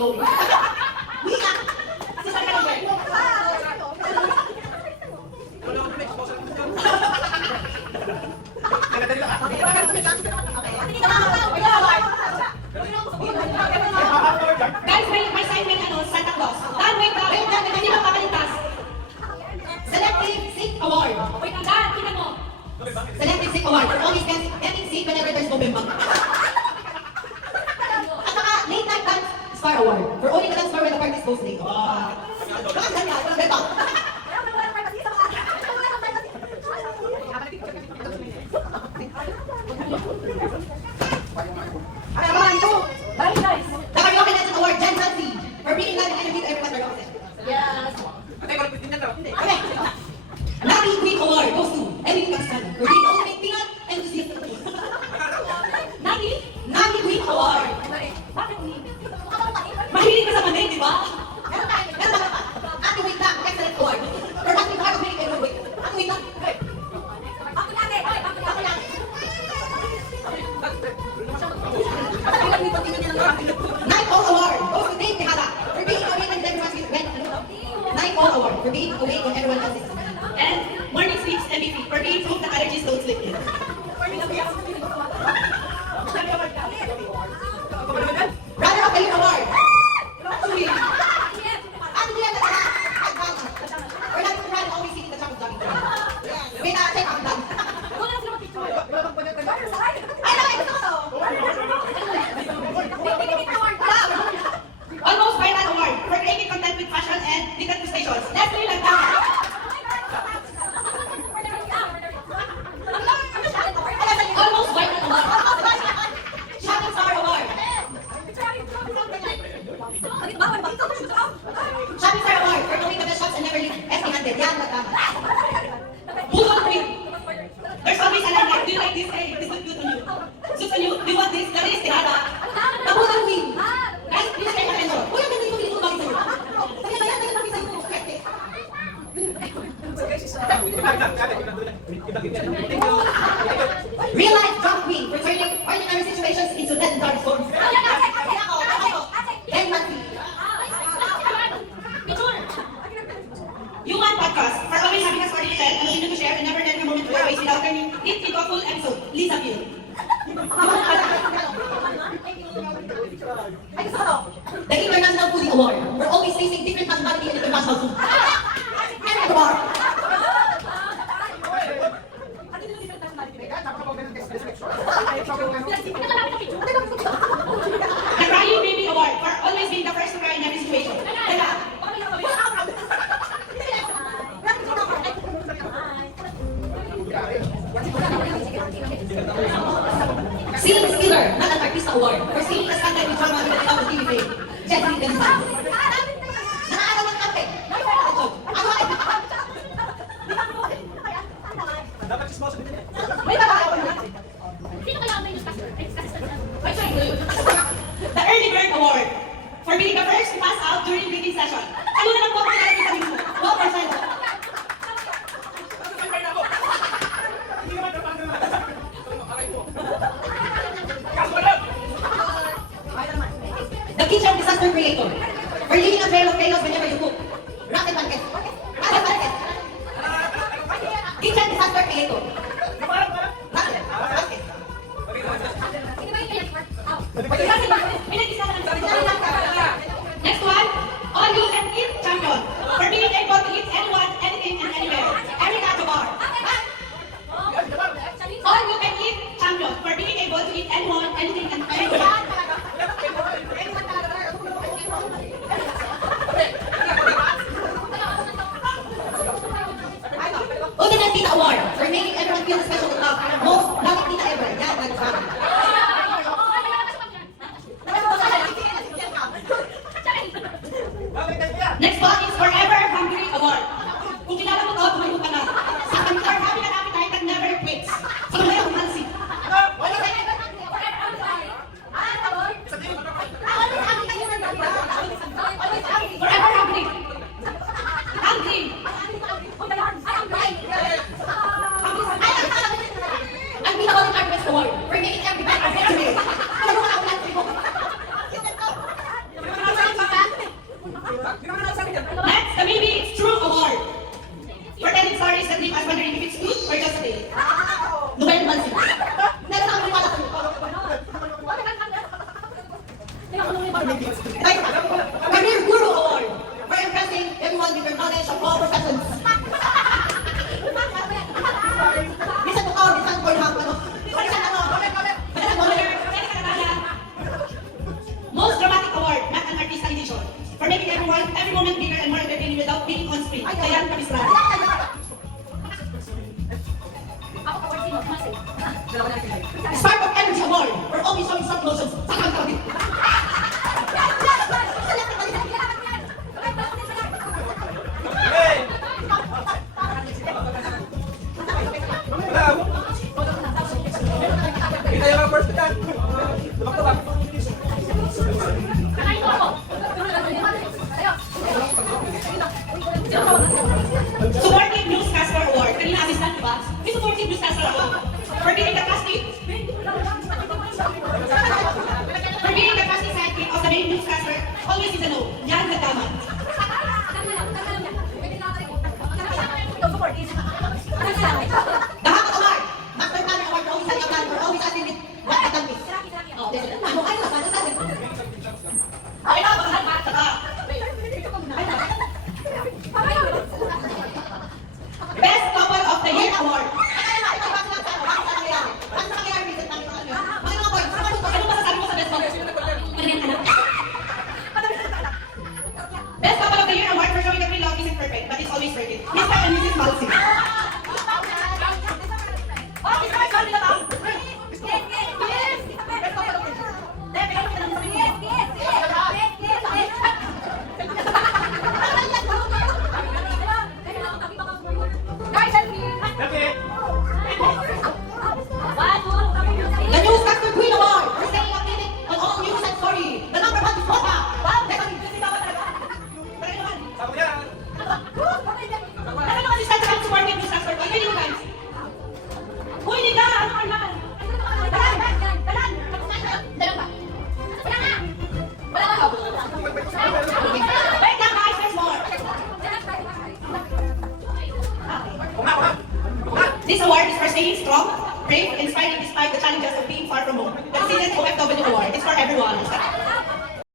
slowly. Wika! Sister ka number. Guys, may sign may ano, Santa Claus. Dan, wait, hindi mo makaligtas. Selective Sick Award. Wait, Dan, tingnan mo. Selective Sick Award for always getting sick whenever there's no bimbang. At saka, Late Night Dance Star Award for only the dance floor when the party goes late. Bakit ganyan? Walang bimbang. The Karaoke Legend Award, Jen Sansi, for being glad and interviewed everyone their opposition. Yes. Okay. Nami Queen Award goes to Emily Castan for being the ultimate peanut enthusiast. Nami Queen Award. Bakit ni? Mahilig ka sa manay, di ba? Meron pa. Ate, wait lang. Excellent award. For not being part of many pero wait. Ate, wait lang. Bakit ate? Ako lang. Night Owl Award goes to Dave Tejada for being awake when everyone's Night Owl Award for being awake when everyone else is asleep. And Morning Sleeps MVP for being proof that allergies don't sleep in. Brother of the Year Award. Actually, Ate Dia Tejada. We're not running always sitting the top of the wait, check out that. Almost Viral Award for creating content with fashion and different stations. Leslie Lagdang. Almost Viral Award. Shining Star Award. Shining Star Award for knowing the best shots and never leave empty-handed. Yan, Lagdang. Bulldog Queen. There's always a line like, do you like this? Hey, this looks good on you. Suits on you. Do you want this? That is Tejada. The Bulldog Queen. Guys, please pay attention. Uy, ang ganda yung pinito bakit sa'yo. Kaya ba yan? Kaya bakit sa'yo? Real life drama queen for turning ordinary situations into legendary storms. Then Matthew. Human Podcast for always having a story to tell, an opinion to share, and never letting a moment go to waste without turning it into a full episode. Lisa Bill. The International Foodie Award for always facing different nationality and international food. Eric Bar. The Crying Baby Award for always being the first to cry in every situation. Singing Skiller, not an artist award for singing a scandal with drama with the TV fame. Jeffrey Denson. Nakaaral ng kape. Ano ay? Dapat chismoso din eh. May babae ko na. Sino kaya ang may The Early Bird Award for being the first to pass out during reading session. Ano na lang po kung alam sa mo? 1%. The Kitchen Disaster Creator for leaving a trail of chaos whenever you cook. Rocket Market. Rocket Market. Kitchen Disaster Creator. Rocket Market. Next one, All You Can Eat Champion for being able to eat anyone, anything, and anywhere. Erica Tobar. All You Can Eat Champion for being able to eat anyone, anything, and anywhere. Ultimate Tita Award for making everyone feel special to love. Most loving tita ever. Yan, nagsabi. Next one is Forever Hungry Award. Kung kilala mo to, tumayo ka na. Sa kantar, having an appetite that never quits. Sa mamaya kung mansi. Forever Hungry. Hungry. Ang pinaka-World Artist Award for making everybody a vegetarian. Ano mo na ako lang? Career Guru Award for impressing everyone with your knowledge of all professions. Minsan ko tawag, minsan ko lang ano. Minsan ano. Most Dramatic Award, not an artista edition, for making every moment bigger and more entertaining without being on screen. Kaya kami sa Ako award sino? Masay. Spark of Energy Award for always showing stop motions sa kanta. Hey! Wala. Kita yung mga first time. Lubak-lubak. Kakain mo ako. Supporting Newscaster Award. Kanina assistant, di ba? May supporting Newscaster Award. For being the casting. For being the casting sidekick of the main newscaster, always in the know. Yan na tama. Dapat award. Master Planner Award for always having a plan, for always having it. What a dami. Oh, this is ano kayo? Paano natin? Okay na, baka ba? Saka. Best Couple of the Year Award. Best Couple of the Year Award for showing that real love isn't perfect, but it's always worth it. Mr. and Mrs. Malsi. Okay. The Newscaster Queen Award for staying updated on all news and story. The number one is Rota. Wow, teka, hindi ba talaga? Talaga naman. Sabi yan. Talaga naman si Santa Cruz supporting Newscaster. Ay, hindi guys. Uy, hindi ka. Ano ka naman? Wait lang guys, there's more. This award is for staying strong, brave, inspiring despite the challenges of being far from home. The Resilient OFW Award is for everyone.